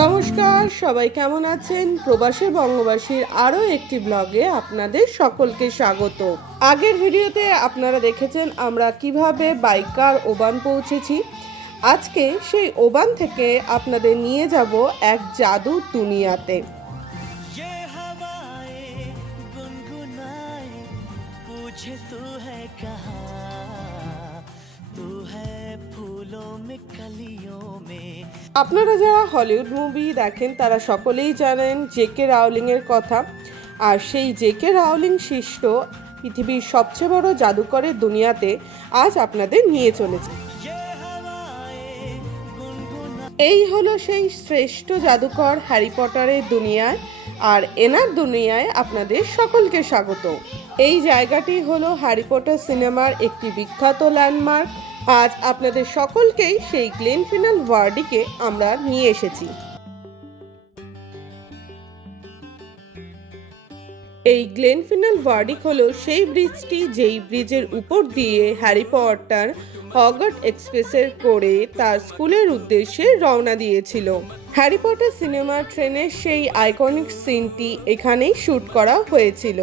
নমস্কার, সবাই কেমন আছেন? প্রবাসী বঙ্গবাসীর আরও একটি ব্লগে আপনাদের সকলকে স্বাগত। আগের ভিডিওতে আপনারা দেখেছেন আমরা কিভাবে বাইকার ওবান পৌঁছেছি। আজকে সেই ওবান থেকে আপনাদের নিয়ে যাব এক জাদুর দুনিয়াতে। আপনারা যারা হলিউড মুভি দেখেন তারা সকলেই জানেন জেকে রাউলিং এর কথা। আর সেই জেকে রাউলিং সৃষ্ট পৃথিবীর সবচেয়ে বড় জাদুকরের দুনিয়াতে আজ আপনাদের নিয়ে চলেছে। এই হলো সেই শ্রেষ্ঠ জাদুকর হ্যারি পটারের দুনিয়ায়, আর এনার দুনিয়ায় আপনাদের সকলকে স্বাগত। এই জায়গাটি হলো হ্যারি পটার সিনেমার একটি বিখ্যাত ল্যান্ডমার্ক। আজ আপনাদের সকলকেই সেই গ্লেনফিনাল ওয়ার্ডিকে আমরা নিয়ে এসেছি। এই গ্লেনফিনাল ওয়ার্ডিক হলো সেই ব্রিজটি যেই ব্রিজের উপর দিয়ে হ্যারি পটার হগওয়ার্টস এক্সপ্রেসের করে তার স্কুলের উদ্দেশ্যে রওনা দিয়েছিল। হ্যারি পটার সিনেমার ট্রেনের সেই আইকনিক সিনটি এখানেই শুট করা হয়েছিল।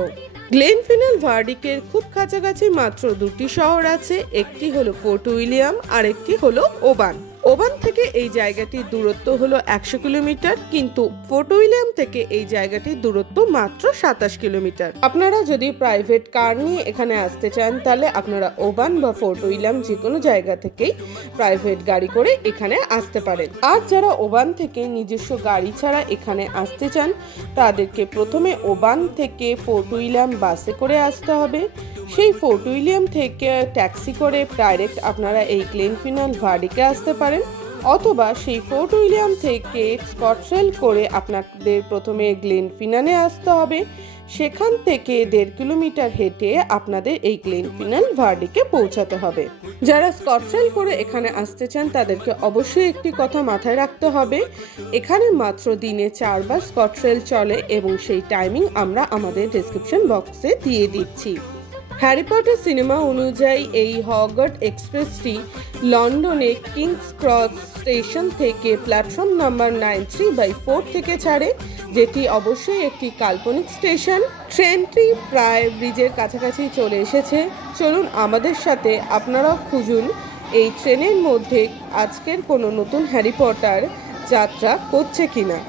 গ্লেনফিনাল ওয়ার্ডিকের খুব কাছাকাছি মাত্র দুটি শহর আছে, একটি হলো ফোর্ট উইলিয়াম আর একটি হলো ওবান। ওবান থেকে এই জায়গাটির দূরত্ব হলো 100 কিলোমিটার, কিন্তু ফোর্ট উইলিয়াম থেকে এই জায়গাটির দূরত্ব মাত্র 27 কিলোমিটার। আপনারা যদি প্রাইভেট কার নিয়ে এখানে আসতে চান তাহলে আপনারা ওবান বা ফোর্ট উইলিয়াম যে কোনো জায়গা থেকেই প্রাইভেট গাড়ি করে এখানে আসতে পারেন। আর যারা ওবান থেকে নিজস্ব গাড়ি ছাড়া এখানে আসতে চান তাদেরকে প্রথমে ওবান থেকে ফোর্ট উইলিয়াম বাসে করে আসতে হবে। সেই ফোর্ট উইলিয়াম থেকে ট্যাক্সি করে ডাইরেক্ট আপনারা এই গ্লেনফিনাল ওয়ার্ডিকে আসতে পারেন, অথবা সেই ফোর্ট উইলিয়াম থেকে স্কটরেল করে আপনাদের প্রথমে গ্লেনফিনালে আসতে হবে। সেখান থেকে 1.5 কিলোমিটার হেঁটে আপনাদের এই গ্লেনফিনাল ওয়ার্ডিকে পৌঁছাতে হবে। যারা স্কটরেল করে এখানে আসতে চান তাদেরকে অবশ্যই একটি কথা মাথায় রাখতে হবে, এখানে মাত্র দিনে 4 বার স্কটরেল চলে এবং সেই টাইমিং আমরা আমাদের ডেসক্রিপশন বক্সে দিয়ে দিচ্ছি। হ্যারি পটার সিনেমা অনুযায়ী এই হগওয়ার্টস এক্সপ্রেসটি লন্ডনে কিংস ক্রস স্টেশন থেকে প্ল্যাটফর্ম নাম্বার 93/4 থেকে ছাড়ে, যেটি অবশ্যই একটি কাল্পনিক স্টেশন। ট্রেনটি প্রায় ব্রিজের কাছাকাছি চলে এসেছে। চলুন আমাদের সাথে আপনারাও খুঁজুন এই ট্রেনের মধ্যে আজকের কোনো নতুন হ্যারি পটার যাত্রা করছে কিনা।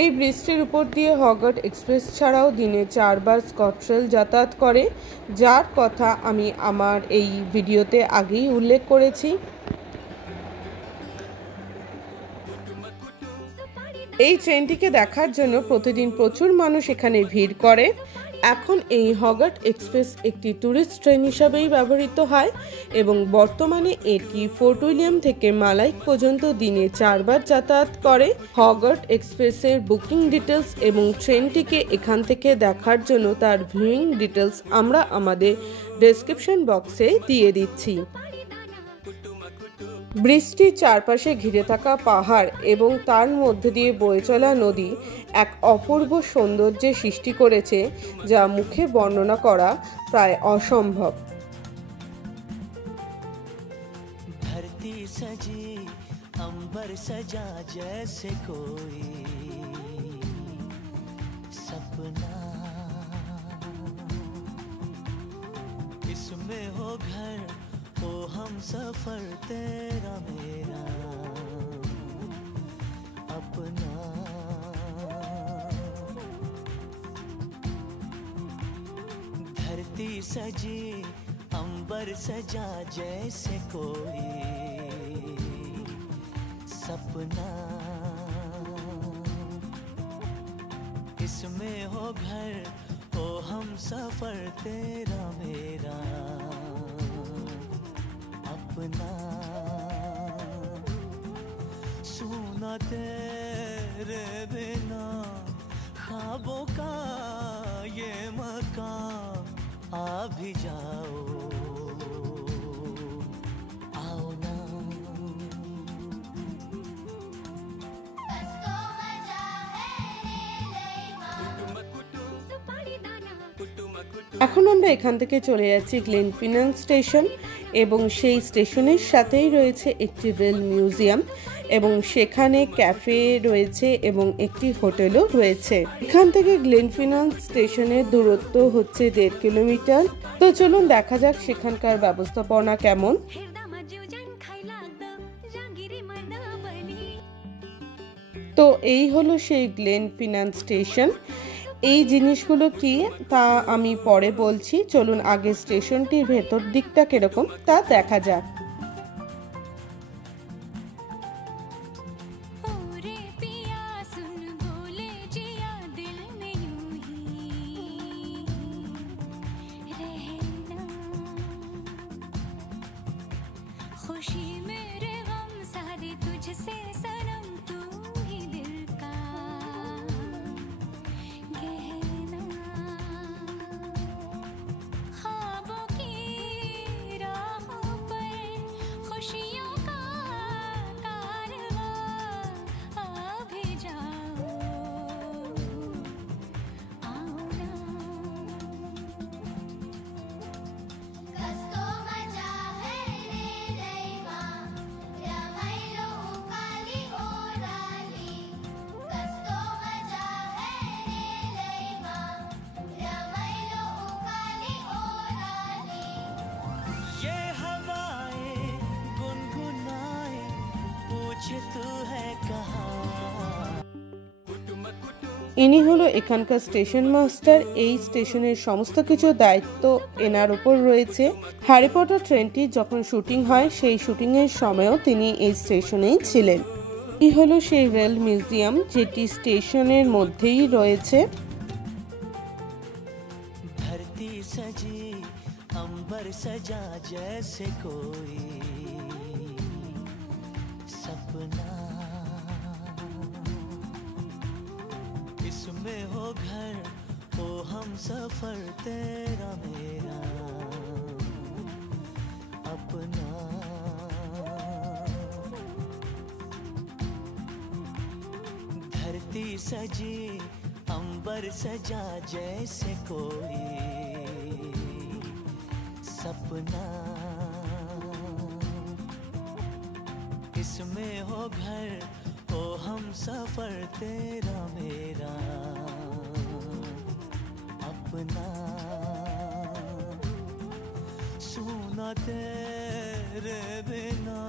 এই ব্রিজটির উপর দিয়ে হগওয়ার্টস এক্সপ্রেস ছাড়াও দিনে 4 বার স্কটরেল যাতায়াত করে, যার কথা আমি আমার এই ভিডিওতে আগেই উল্লেখ করেছি। এই ট্রেনটিকে দেখার জন্য প্রতিদিন প্রচুর মানুষ এখানে ভিড় করে। এখন এই হগওয়ার্টস এক্সপ্রেস একটি ট্যুরিস্ট ট্রেন হিসাবেই ব্যবহৃত হয় এবং বর্তমানে এটি ফোর্ট উইলিয়াম থেকে মালাইক পর্যন্ত দিনে 4 বার যাতায়াত করে। হগওয়ার্টস এক্সপ্রেসের বুকিং ডিটেলস এবং ট্রেনটিকে এখান থেকে দেখার জন্য তার ভিউইং ডিটেলস আমরা আমাদের ডেসক্রিপশন বক্সে দিয়ে দিচ্ছি। ব্রিজটির চারপাশে ঘিরে থাকা পাহাড় এবং তার মধ্যে দিয়ে বয়ে চলা নদী এক অপূর্ব সৌন্দর্যের সৃষ্টি করেছে, যা মুখে বর্ণনা করা প্রায় অসম্ভব। सजी अंबर सजा जैसे कोई सपना, इसमें हो घर हो हम सफर तेरा मेरा अपना। धरती सजी अंबर सजा जैसे कोई सपना, इसमें हो घर हो हम सफर तेरा मेरा अपना। सुना तेरे बिना ख्वाबों का ये मकान, आ भी जाओ आओ ना। এখন আমরা এখান থেকে চলে যাচ্ছি গ্লেনফিনাল স্টেশন এবং সেই স্টেশনের সাথেই রয়েছে একটি রেল মিউজিয়াম এবং সেখানে ক্যাফে রয়েছে এবং একটি হোটেলও রয়েছে। এখান থেকে গ্লেনফিনাল স্টেশনের দূরত্ব হচ্ছে 1.5 কিলোমিটার। তো চলুন দেখা যাক সেখানকার ব্যবস্থাপনা কেমন। তো এই হলো সেই গ্লেনফিনাল স্টেশন। এই জিনিসগুলো কি তা আমি পরে বলছি, চলুন আগে স্টেশনটির ভেতর দিকটা কিরকম তা দেখা যাক। ইনি হলো এখানকার স্টেশন মাস্টার। এই স্টেশনের সমস্ত কিছু দায়িত্ব এনার উপর রয়েছে। হ্যারি পটার ট্রেনটি যখন শুটিং হয় সেই শুটিং এর সময়ও তিনি এই স্টেশনেই ছিলেন। এই হলো সেই রেল মিউজিয়াম যেটি স্টেশনের মধ্যেই রয়েছে। धरती सजी अंबर सजा जैसे कोई सपना, इसमें हो घर हो हम सफर तेरा मेरा अपना। धरती सजी अंबर सजा जैसे कोई सपना, इसमें हो घर हो हम सफर तेरा मेरा अपना। सुना तेरे बिना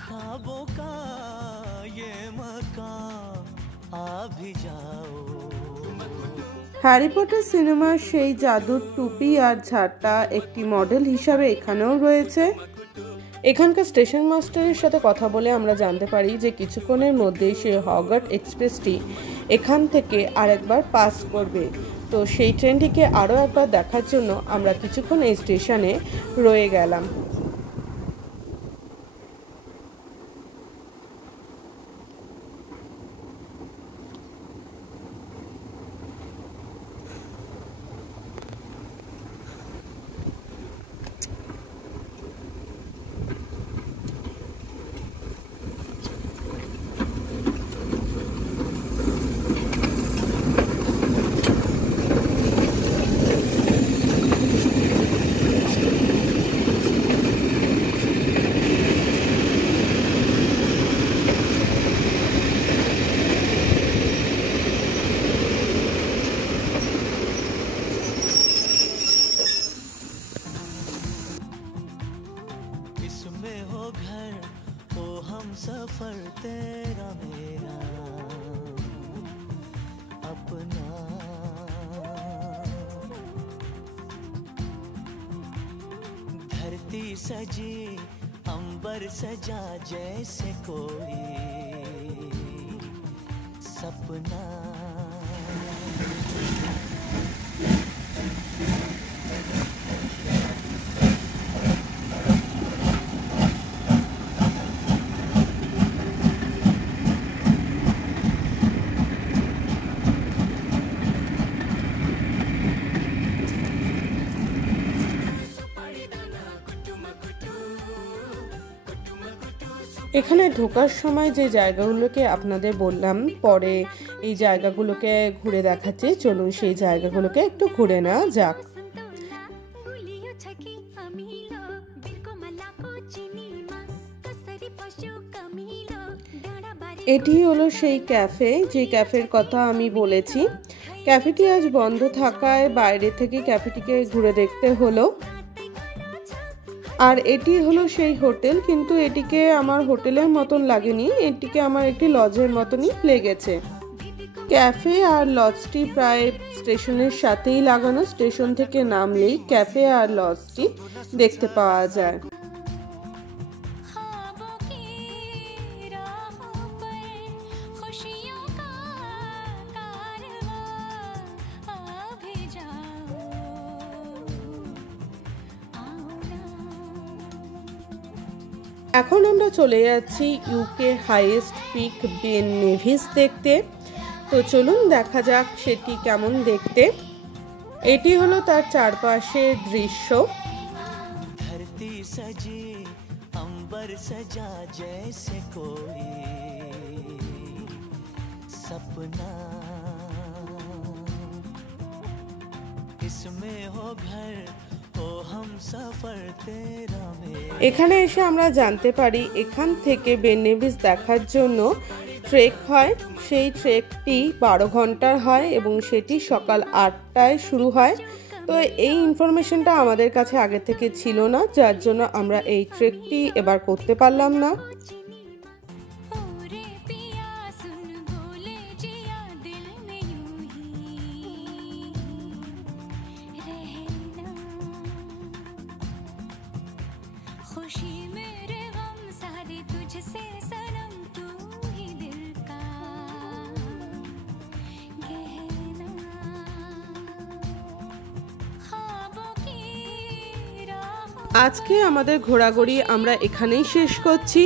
ख्वाबों का ये मकान, आ भी जाओ। হ্যারি পটার সিনেমার সেই জাদুর টুপি আর ঝাড়টা একটি মডেল হিসাবে এখানেও রয়েছে। এখানকার স্টেশন মাস্টারের সাথে কথা বলে আমরা জানতে পারি যে কিছুক্ষণের মধ্যেই সেই হগওয়ার্টস এক্সপ্রেসটি এখান থেকে আরেকবার পাস করবে। তো সেই ট্রেনটিকে আরও একবার দেখার জন্য আমরা কিছুক্ষণ এই স্টেশনে রয়ে গেলাম। धरती सजी अंबर सजा जैसे कोई सपना। এখানে ঢোকার সময় যে জায়গাগুলোকে আপনাদের বললাম, পরে এই জায়গাগুলোকে ঘুরে দেখাচ্ছি, চলুন সেই জায়গাগুলোকে একটু ঘুরে নেওয়া যাক। এটি হলো সেই ক্যাফে, যে ক্যাফের কথা আমি বলেছি। ক্যাফেটি আজ বন্ধ থাকায় বাইরে থেকে ক্যাফেটিকে ঘুরে দেখতে হলো। আর এটি হলো সেই হোটেল, কিন্তু এটিকে আমার হোটেলের মতন লাগেনি, এটিকে আমার একটি লজের মতনই লেগেছে। ক্যাফে আর লজটি প্রায় স্টেশনের সাথেই লাগানো, স্টেশন থেকে নামলেই ক্যাফে আর লজটি দেখতে পাওয়া যায়। এখন আমরা চলে যাচ্ছি UK highest peak Ben Nevis দেখতে। তো চলুন দেখা যাক সেটি কেমন দেখতে। এটি হলো তার চারপাশের দৃশ্য। धरती सजी अंबर सजा जैसे कोई सपना, इसमें हो घर हो हम सफर तेरा मेरा। এখানে এসে আমরা জানতে পারি এখান থেকে বেন নেভিস দেখার জন্য ট্রেক হয়। সেই ট্রেকটি 12 ঘন্টার হয় এবং সেটি সকাল 8টায় শুরু হয়। তো এই ইনফরমেশনটা আমাদের কাছে আগে থেকে ছিল না, যার জন্য আমরা এই ট্রেকটি এবার করতে পারলাম না। আজকে আমাদের ঘোরাঘুরি আমরা এখানেই শেষ করছি।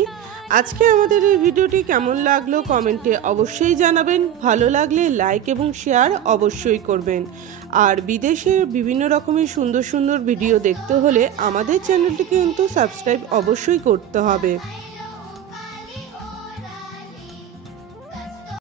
আজকে আমাদের এই ভিডিওটি কেমন লাগলো কমেন্টে অবশ্যই জানাবেন। ভালো লাগলে লাইক এবং শেয়ার অবশ্যই করবেন। আর বিদেশের বিভিন্ন রকমের সুন্দর সুন্দর ভিডিও দেখতে হলে আমাদের চ্যানেলটিকে কিন্তু সাবস্ক্রাইব অবশ্যই করতে হবে।